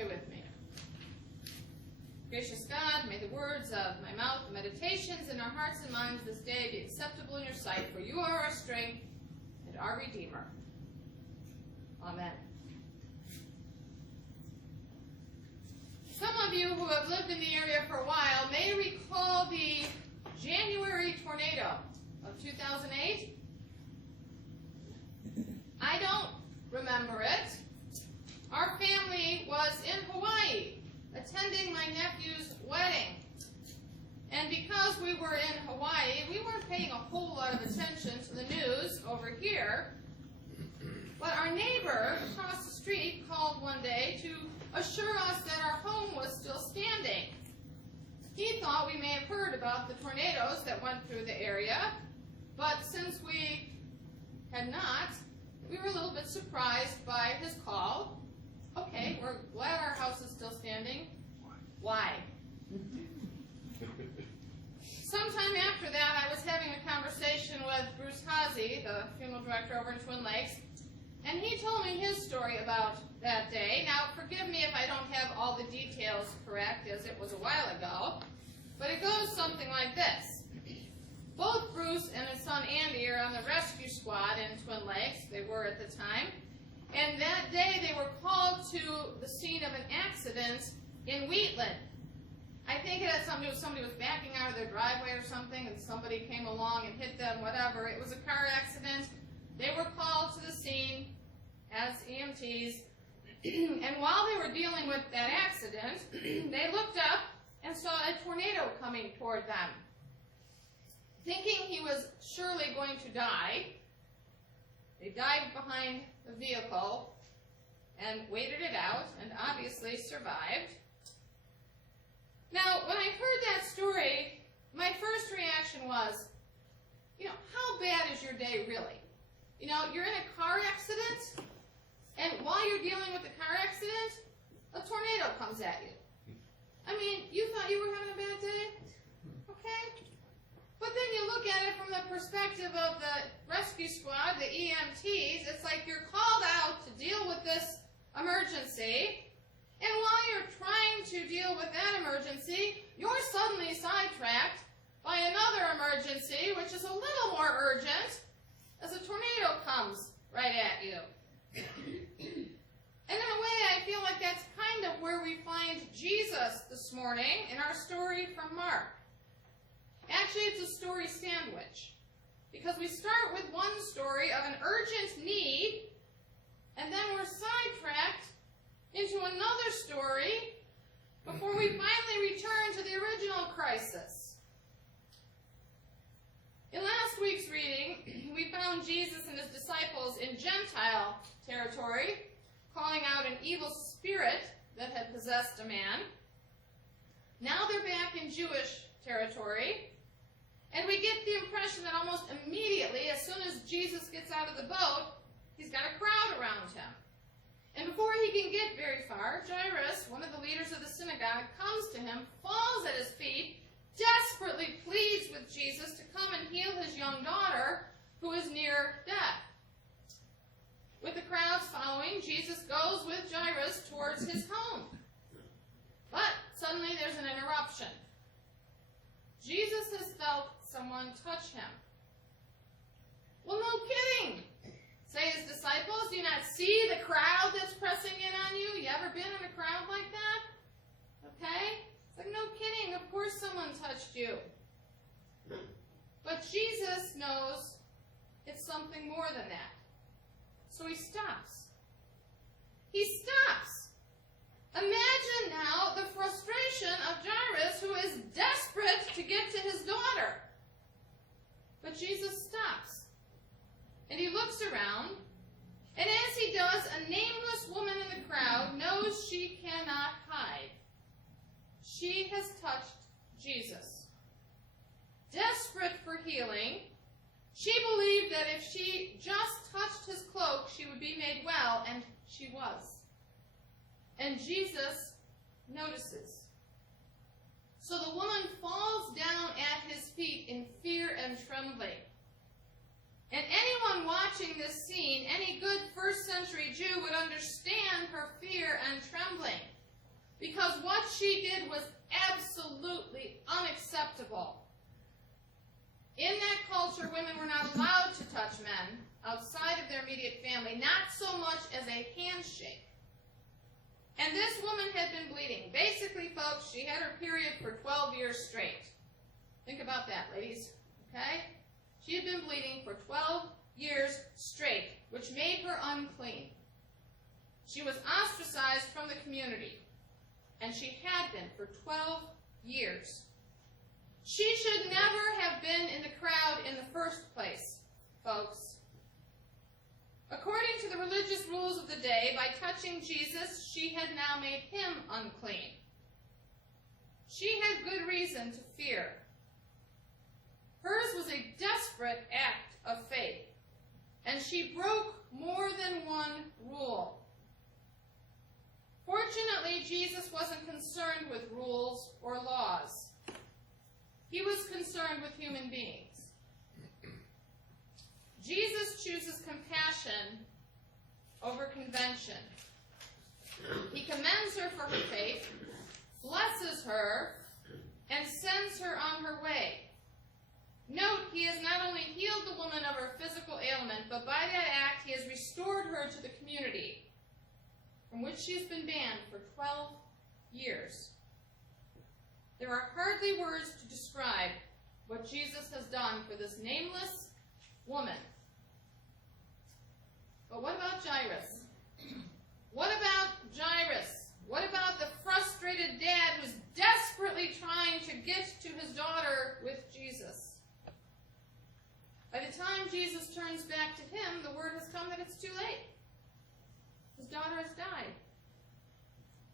pray with me. Gracious God, may the words of my mouth and meditations in our hearts and minds this day be acceptable in your sight, for you are our strength and our Redeemer. Amen. Some of you who have lived in the area for a while may recall the January tornado of 2008. I don't remember it. Our family was in Hawaii attending my nephew's wedding. And because we were in Hawaii, we weren't paying a whole lot of attention to the news over here. But our neighbor across the street called one day to assure us that our home was still standing. He thought we may have heard about the tornadoes that went through the area, but since we had not, we were a little bit surprised by his call. Okay, we're glad our house is still standing. Why? Sometime after that, I was having a conversation with Bruce Hazy, the funeral director over in Twin Lakes, and he told me his story about that day. Now, forgive me if I don't have all the details correct, as it was a while ago, but it goes something like this. Both Bruce and his son Andy are on the rescue squad in Twin Lakes. They were at the time. And that day they were called to the scene of an accident in Wheatland. I think it had something to do with somebody was backing out of their driveway or something, and somebody came along and hit them, whatever. It was a car accident. They were called to the scene as EMTs. And while they were dealing with that accident, they looked up and saw a tornado coming toward them. Thinking he was surely going to die, they dived behind the vehicle and waited it out and obviously survived. Now, when I heard that story, my first reaction was, how bad is your day really? You're in a car accident, and while you're dealing with the car accident, a tornado comes at you. I mean, you thought you were having a bad day? Okay? But then you look at it from the perspective of the rescue squad, the EMTs, it's like you're called out to deal with this emergency, and while you're trying to deal with that emergency, you're suddenly sidetracked by another emergency, which is a little more urgent, as a tornado comes right at you. And in a way, I feel like that's kind of where we find Jesus this morning in our story from Mark. Actually, it's a story sandwich, because we start with one story of an urgent need, and then we're sidetracked into another story before we finally return to the original crisis. In last week's reading, we found Jesus and his disciples in Gentile territory, calling out an evil spirit that had possessed a man. Now they're back in Jewish territory. And we get the impression that almost immediately, as soon as Jesus gets out of the boat, he's got a crowd around him. And before he can get very far, Jairus, one of the leaders of the synagogue, comes to him, falls at his feet, desperately pleads with Jesus to come and heal his young daughter, who is near death. With the crowds following, Jesus goes with Jairus towards his home. But suddenly there's an interruption. Jesus has felt someone touch him. Well, no kidding, say his disciples. Do you not see the crowd that's pressing in on you? You ever been in a crowd like that? Okay? It's like, no kidding, of course someone touched you. But Jesus knows it's something more than that. So he stops. He stops. Imagine now the frustration of Jairus, who is desperate to get to his daughter. But Jesus stops. And he looks around, and as he does, a nameless woman in the crowd knows she cannot hide. She has touched Jesus. Desperate for healing, she believed that if she just touched his cloak, she would be made well, and she was. And Jesus notices. So the woman falls down at his feet in fear and trembling. And anyone watching this scene, any good first century Jew would understand her fear and trembling. because what she did was absolutely unacceptable. In that culture, women were not allowed to touch men outside of their immediate family, not so much as a handshake. And this woman had been bleeding. Basically, folks, she had her period for 12 years straight. Think about that, ladies. Okay? She had been bleeding for 12 years straight, which made her unclean. She was ostracized from the community, and she had been for 12 years. She should never have been in the crowd in the first place, folks. According to the religious rules of the day, by touching Jesus, she had now made him unclean. She had good reason to fear. Hers was a desperate act of faith, and she broke more than one rule. Fortunately, Jesus wasn't concerned with rules or laws. He was concerned with human beings. Jesus chooses compassion over convention. He commends her for her faith, blesses her, and sends her on her way. Note, he has not only healed the woman of her physical ailment, but by that act he has restored her to the community from which she has been banned for 12 years. There are hardly words to describe what Jesus has done for this nameless woman. But what about Jairus? What about Jairus? What about the frustrated dad who's desperately trying to get to his daughter with Jesus? By the time Jesus turns back to him, the word has come that it's too late. His daughter has died.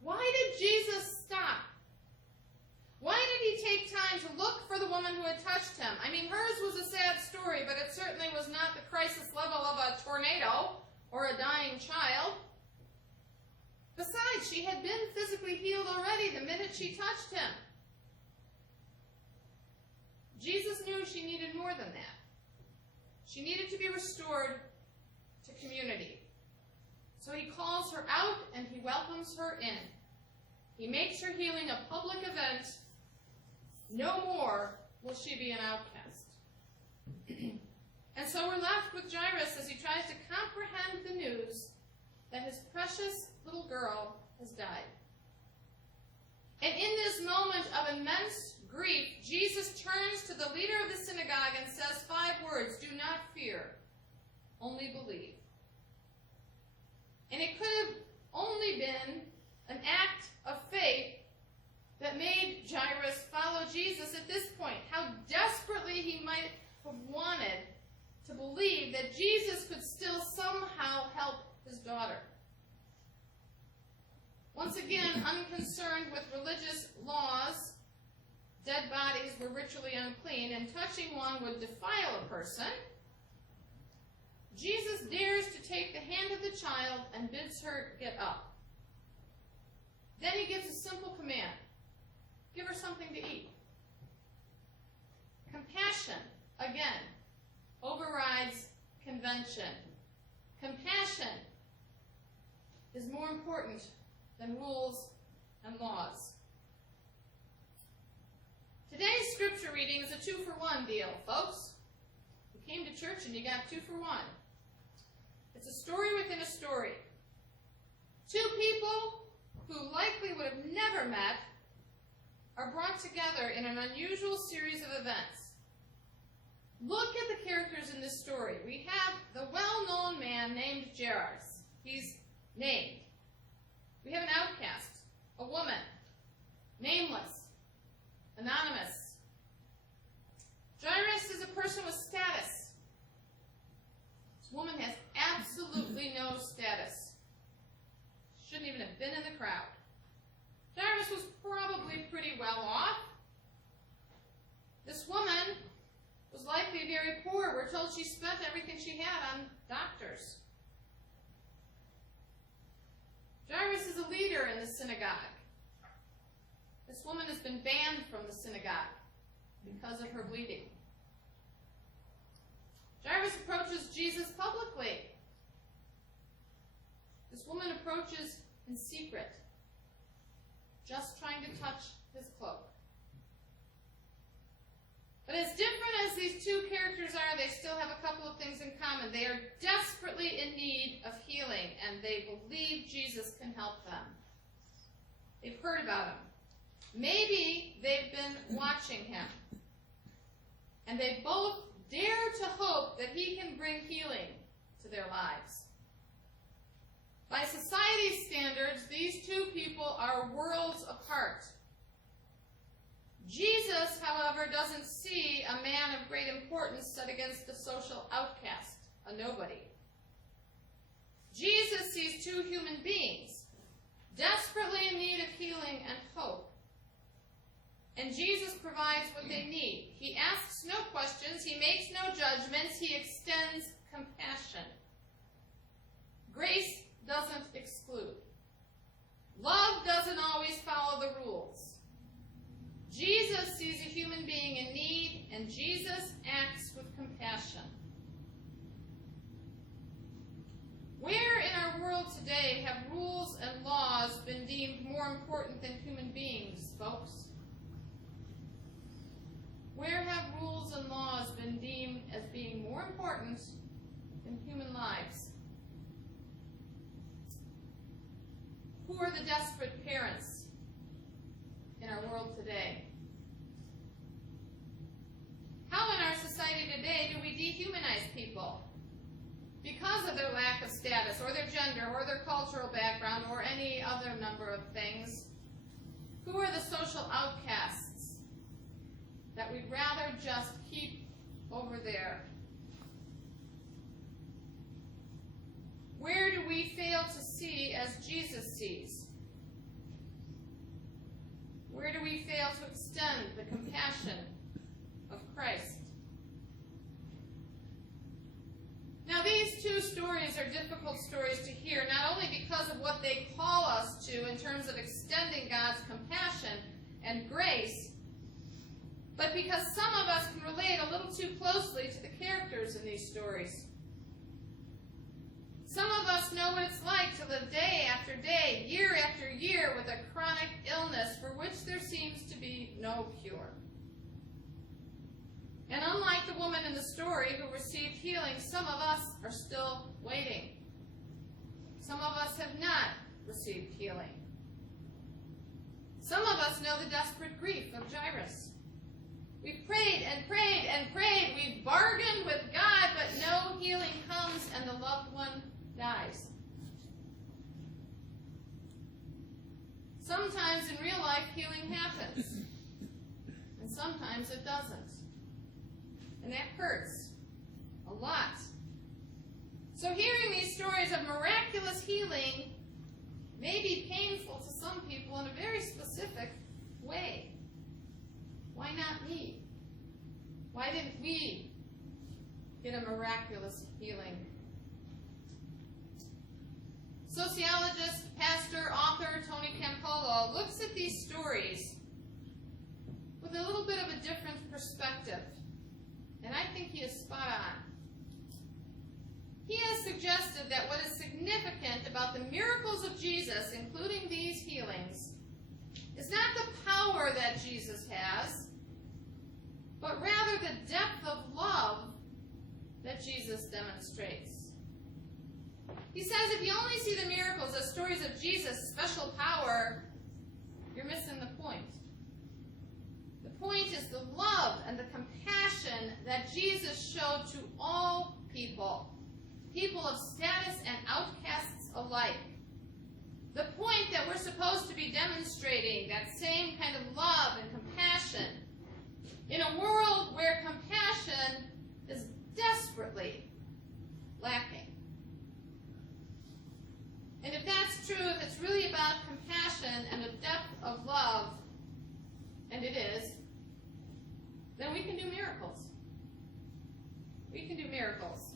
Why did Jesus stop? Why did he take time to look for the woman who had touched him? I mean, hers was a sad story, but it certainly was not the crisis level of a tornado or a dying child. Besides, she had been physically healed already the minute she touched him. Jesus knew she needed more than that. She needed to be restored to community. So he calls her out and he welcomes her in. He makes her healing a public event. No more will she be an outcast. And so we're left with Jairus as he tries to comprehend the news that his precious little girl has died. And in this moment of immense grief, Jesus turns to the leader of the synagogue and says 5 words: "Do not fear, only believe." And it could have only been an act of faith that made Jairus follow Jesus at this point. How desperately he might have wanted to believe that Jesus could still somehow help his daughter. Once again, unconcerned with religious laws, dead bodies were ritually unclean, and touching one would defile a person, Jesus dares to take the hand of the child and bids her get up. Then he gives a simple command: give her something to eat. Compassion, again, overrides convention. Compassion is more important than rules and laws. Today's scripture reading is a 2-for-1 deal, folks. You came to church and you got 2 for 1. It's a story within a story. 2 people who likely would have never met are brought together in an unusual series of events. Look at the characters in this story. We have the well-known man named Jairus. He's named. We have an outcast, a woman, nameless, anonymous. Jairus is a person with status. This woman has absolutely no status. Shouldn't even have been in the crowd. Jairus was probably pretty well off. This woman was likely very poor. We're told she spent everything she had on doctors. Jairus is a leader in the synagogue. This woman has been banned from the synagogue because of her bleeding. Jairus approaches Jesus publicly. This woman approaches in secret. just trying to touch his cloak. But as different as these two characters are, they still have a couple of things in common. They are desperately in need of healing, and they believe Jesus can help them. They've heard about him. Maybe they've been watching him. And they both dare to hope that he can bring healing to their lives. By society's standards, these two people are worlds apart. Jesus, however, doesn't see a man of great importance set against a social outcast, a nobody. Jesus sees two human beings, desperately in need of healing and hope. And Jesus provides what they need. He asks no questions, he makes no judgments, he extends compassion. Grace doesn't exclude. Love doesn't always follow the rules. Jesus sees a human being in need, and Jesus acts with compassion. Where in our world today have rules and laws been deemed more important than human beings, folks? Where have rules and laws been deemed as being more important than human lives? Who are the desperate parents in our world today? How in our society today do we dehumanize people because of their lack of status, or their gender, or their cultural background, or any other number of things? Who are the social outcasts that we'd rather just keep over there? Where do we fail to see as Jesus sees? Where do we fail to extend the compassion of Christ? Now, these two stories are difficult stories to hear, not only because of what they call us to in terms of extending God's compassion and grace, but because some of us can relate a little too closely to the characters in these stories. Some of us know what it's like to live day after day, year after year, with a chronic illness for which there seems to be no cure. And unlike the woman in the story who received healing, some of us are still waiting. Some of us have not received healing. Some of us know the desperate grief of Jairus. We've prayed and prayed and prayed. We've bargained with God, but no healing comes, and the loved one dies. Sometimes in real life, healing happens, and sometimes it doesn't. And that hurts a lot. So hearing these stories of miraculous healing may be painful to some people in a very specific way. Why not me? Why didn't we get a miraculous healing? Sociologist, pastor, author Tony Campolo looks at these stories with a little bit of a different perspective. And I think he is spot on. He has suggested that what is significant about the miracles of Jesus, including these healings, is not the power that Jesus has, but rather the depth of love that Jesus demonstrates. He says if you only see the miracles as stories of Jesus' special power, you're missing the point. The point is the love and the compassion that Jesus showed to all people, people of status and outcasts alike. The point that we're supposed to be demonstrating that same kind of love and compassion in a world where compassion is desperately lacking. And if that's true, if it's really about compassion and a depth of love, and it is, then we can do miracles. We can do miracles.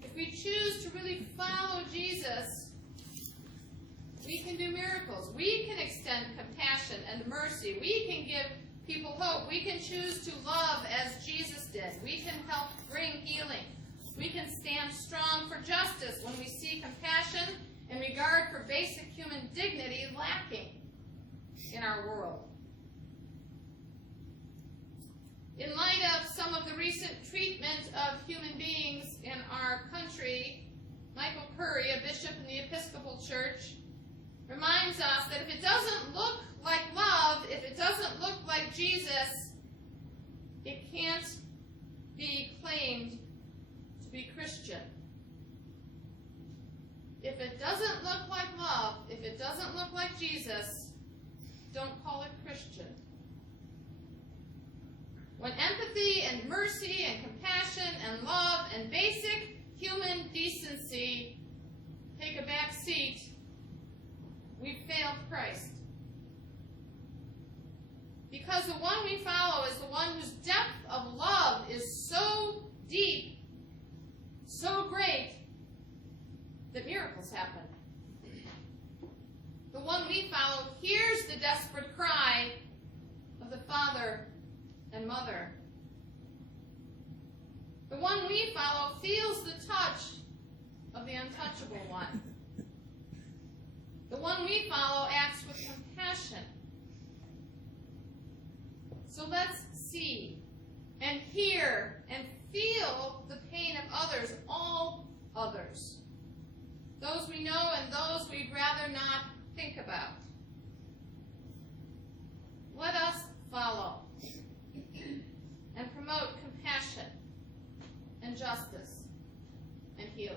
If we choose to really follow Jesus, we can do miracles. We can extend compassion and mercy. We can give people hope. We can choose to love as Jesus did. We can help bring healing. We can stand strong for justice when we see compassion and regard for basic human dignity lacking. in our world. In light of some of the recent treatment of human beings in our country, Michael Curry, a bishop in the Episcopal Church, reminds us that if it doesn't look like love, if it doesn't look like Jesus, it can't be claimed to be Christian. If it doesn't look like love, if it doesn't look like Jesus, don't call it Christian. When empathy and mercy and compassion and love and basic human decency take a back seat, we've failed Christ. Because the one we follow is the one whose depth of love is so deep, so great, that miracles happen. The one we follow hears the desperate cry of the father and mother. The one we follow feels the touch of the untouchable one. The one we follow acts with compassion. So let's see and hear and feel the pain of others, all others. Those we know and those we'd rather not think about. Let us follow and promote compassion and justice and healing.